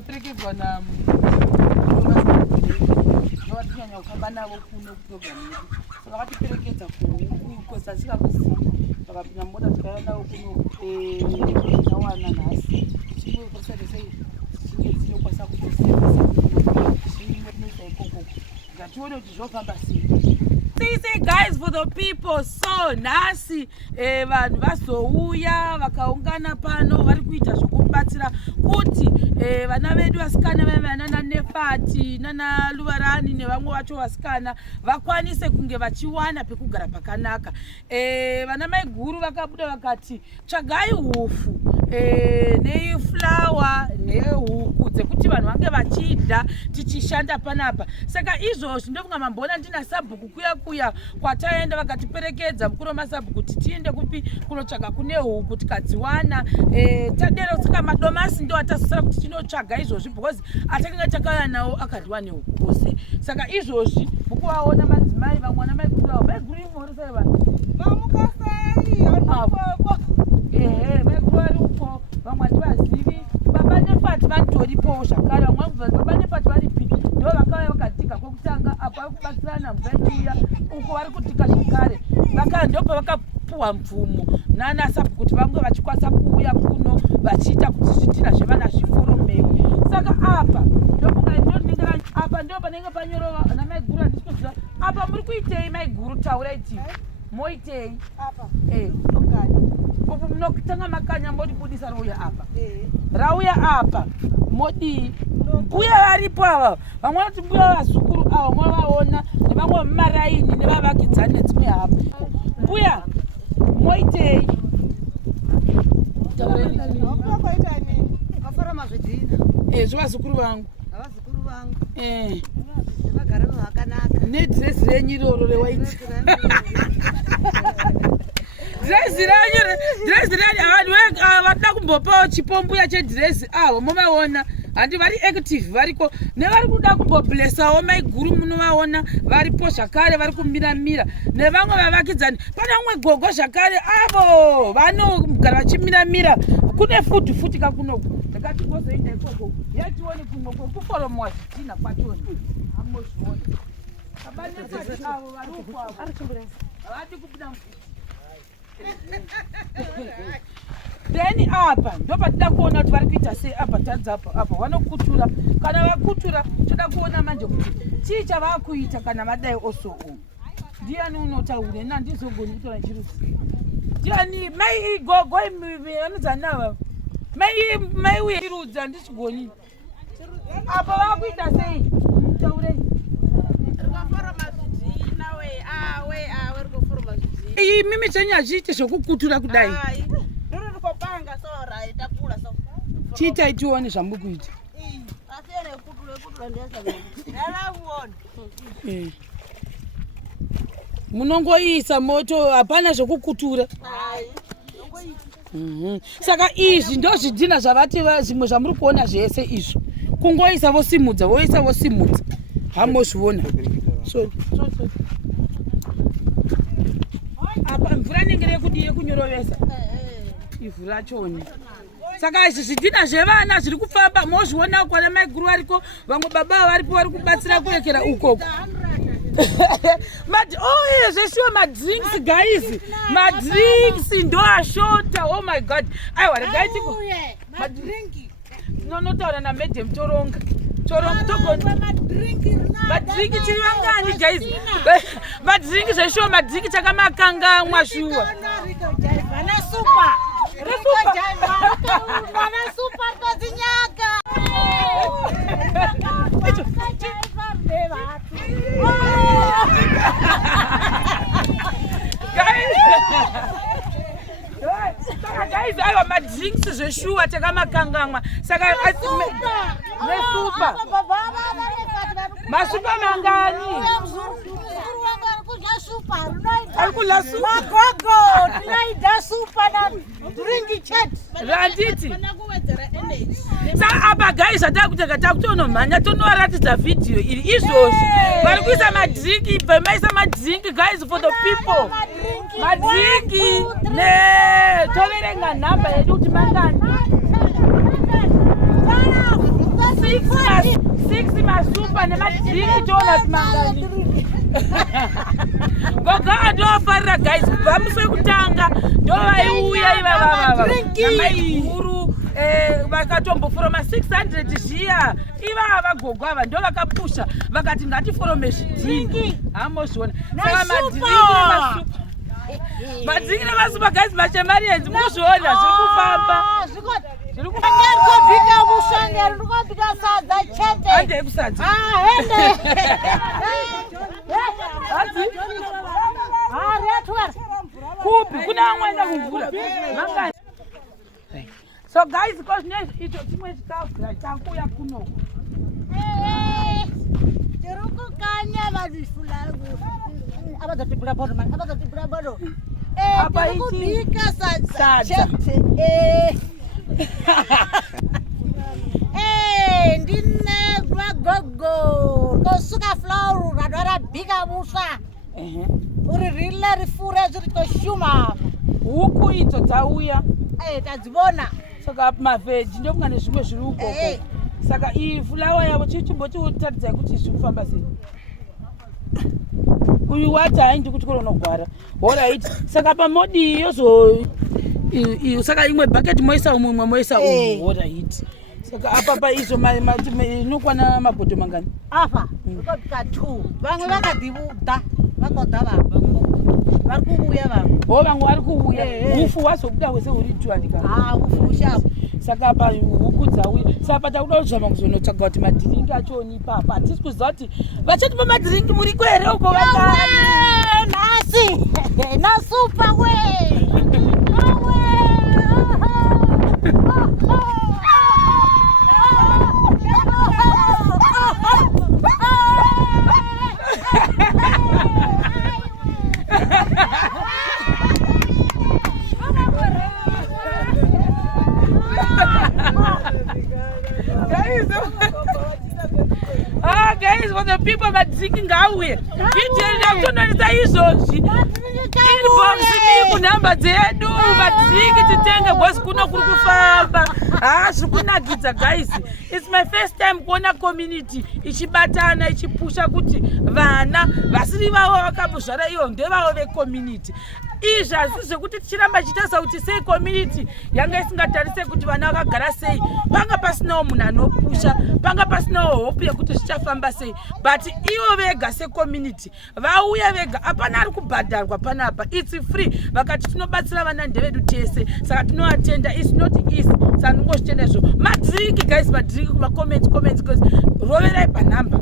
taperekedzwa na vatinyanya kufamba navo kuno kuprogram yedu saka vatiperekedza kosasika kuziva vakapinda mota tikaya navo kuno tawana nhasi tichingokosati sei tichinge tinokwanisa kutoseaisa ikoko ngatione kuti zvofamba sei. Say guys for the people, so nhasi vanhu vazouya vakaungana pano vari kuita zvokubatsira kuti vana vedu vasikana vaya nana Nefati nana Luvarani nevamwe vacho vasikana vakwanise kunge vachiwana pekugara pakanaka. Vana mai guru vakabuda vakati tsvagai hufu neiflawa nehuku dzekuti vanhu vange vachidya tichishanda panapa. Saka izvozvi ndokunga mambona ndina sabhuku kuya kwataenda vakatiperekedza mukuru masabhuku kuti tiende kupi kunotsvaga kune huku tikadziwana. Tadero saka madomasi ndo atasara kuti tinotsvaga izvozvi because atakanga takauya nawo akadyiwa nehuku kwose. Saka izvozvi mukuvaona madzimai vamwe vana maiguru avo maiguru imorisai vanhu vamukasei maiguru vari uko vamwe hativazivi. Baba Nefati vanitoripowo zvakare vamwe baba Nefati varipi ndo vakauya vakatika kwekutanga apo vari kubatsirana mvaiuya uko vari kutika zvakare ndopa vakapuwa mvumo nana sabhuku kuti vange vachikwanisa kuuya kuno vachiita kuti zvidhina zvevana zviforomewe. Saka apa ndoningira apa ndo panenge panyorova na maiguru handisikuziva apa muri kuitei maiguru taurai tii moitei apa uku munotanga makanya modibudisa rauya apa rauya apa modi mbuya varipo ava vamwe vanoti mbuya vazukuru ava vamwe vaona nevamwe vamumaraini nevavakidzani nedzimwe hapa mbuya moitei zvevazukuru vangu nedhirezi renyu iroro rewaiti dhirezi renyu vanhu vatoda kumbopawo chipombuya chedhirezi avo movaona handi vari active variko nevari kuda kumboblesawo maiguru munovaona varipo zvakare vari kumiramira nevamwe vavakidzani. Pana umwe gogo zvakare avo vanogara vachimiramira kune futi kakunoku ndakati ngozoenda ikoko yationi kumwe kwekuforomowa zvidhina kwatoni amozviona abanefati avo vari uko avo havadi kubuda then apa ndo patida kuona kuti vari kuita sei apa tadza apa vanokutura kana vakutura toda kuona manje kuti chii chavakuita kana vadai oso ndiani unotaure nandizogoni kutora chirusi ndiani mai gogo vanodzanava mai uye irudza ndichigoni apa vakuita sei taurei iyi mimi chenyu hachiite zvokukutura kudai chiitai tione zvamuri kuita munongoisa moto hapana zvokukutura. Saka izvi ndo zvidhina zvavati zvimwe zvamuri kuona zvese izvo kungoisa vosimudza voisa vosimudza hamozviona apa mvura inenge rekudi yekunyorovesa ivhu rachoni. Saka izvi zvidhina zvevana zviri kufamba mozviona kwana maiguru variko vamwe baba varipo vari kubatsira kurekera ukoko. Zveshuwa madrinks guys madrinks ndo ashota. Oh my god aiwa regaitiko nonotaura namedhem toronga madrinki chiri vangani guys madrinki zveshuwa madrinki chakamakangamwa shuwa guys aiwa madrinks zveshuwa takamakangamwa saka nesupa masupa mangani arikudya supa gogo tinoidya supa na drink chat randiti saka apa guys atakutaka takutonomhanya tonovaratidza vhidhiyo iri izvozvi vari kuisa madrinki vamaisa madrinki guys for the people madrinki toverenga nhamba yedu kuti mangani 6 masupa nemadhiringi toona kuti mangani ngogaa ndofarira guys kubva musi wekutanga ndovaiuya ivavava namaiguru vakatombofuroma 600 zviya ivava gogo ava ndo vakapusha vakati ngatiforome zvidhingi hamozviona saka madhiringi nemasupa guys machemarienzi muzviona zviri kufamba ndikobika mushange ndikobika sadza chete handei kusadza kupi kuna amwenda kumvura mangani. So guys, because icho chimwe chikafu chakuya kuno tirikukanya vazifula abazotibura bodo man abazotibura bodo apa ichi kubika sadza chete ndine magogo kosuka flour radwara bika musa uri rile rifure zviri toshuma huku idzo dzauya tadzibona saka mavheji ndokunga nezvimwe zviri ukoko saka iyi fulawa yavo chichimbotiratidza kuti zviri kufamba sei uyu wati haindi kuti kolonogwara alright saka pamodi iyozo saka imwe bhaketi moisa umwe moisa uyu alright saka apa paizvo inokwana mabhodho mangani apa ukobika 2 vamwe vakadhibuda vakodha vabva vari kuuya vamwe vamwe vari kuuya ufu wazobuda wese uri 200 ufu ushapo saka apa huku dzauya saka patakuda kuzvama kuzonotsvaga kuti madhiringi achoni ipapa hatisi kuziva kuti vachatipa madhiringi muri kwere uko vakani nhasi nasupa we guys, for the people madhiringi ngauye vhidhiyo kutononisa izvozvi inbox kunhamba dzedu madhiringi titenge bhosi kuno kuri kufamba zviri kunakidza guys. It's my first time kuona community ichibatana ichipusha kuti vana vasiri vavo vakambozvara ivo ndevavo vecommunity. Izvi hazisi zvekuti tichiramba chichitaridza kuti sei community yanga isingatarise kuti vana vakagara sei, panga pasinawo munhu anopusha, panga pasinawo hope yekuti zvichafamba sei, but ivo vega secommunity vauya vega, hapana ari kubhadharwa panapa, it's free. Vakati tinobatsira vana ndevedu tese, saka tinoatenda, it's not easy. Saka ndingozvitenda izvo madhiringi guys, madhiringi kuma comments roverai panhamba.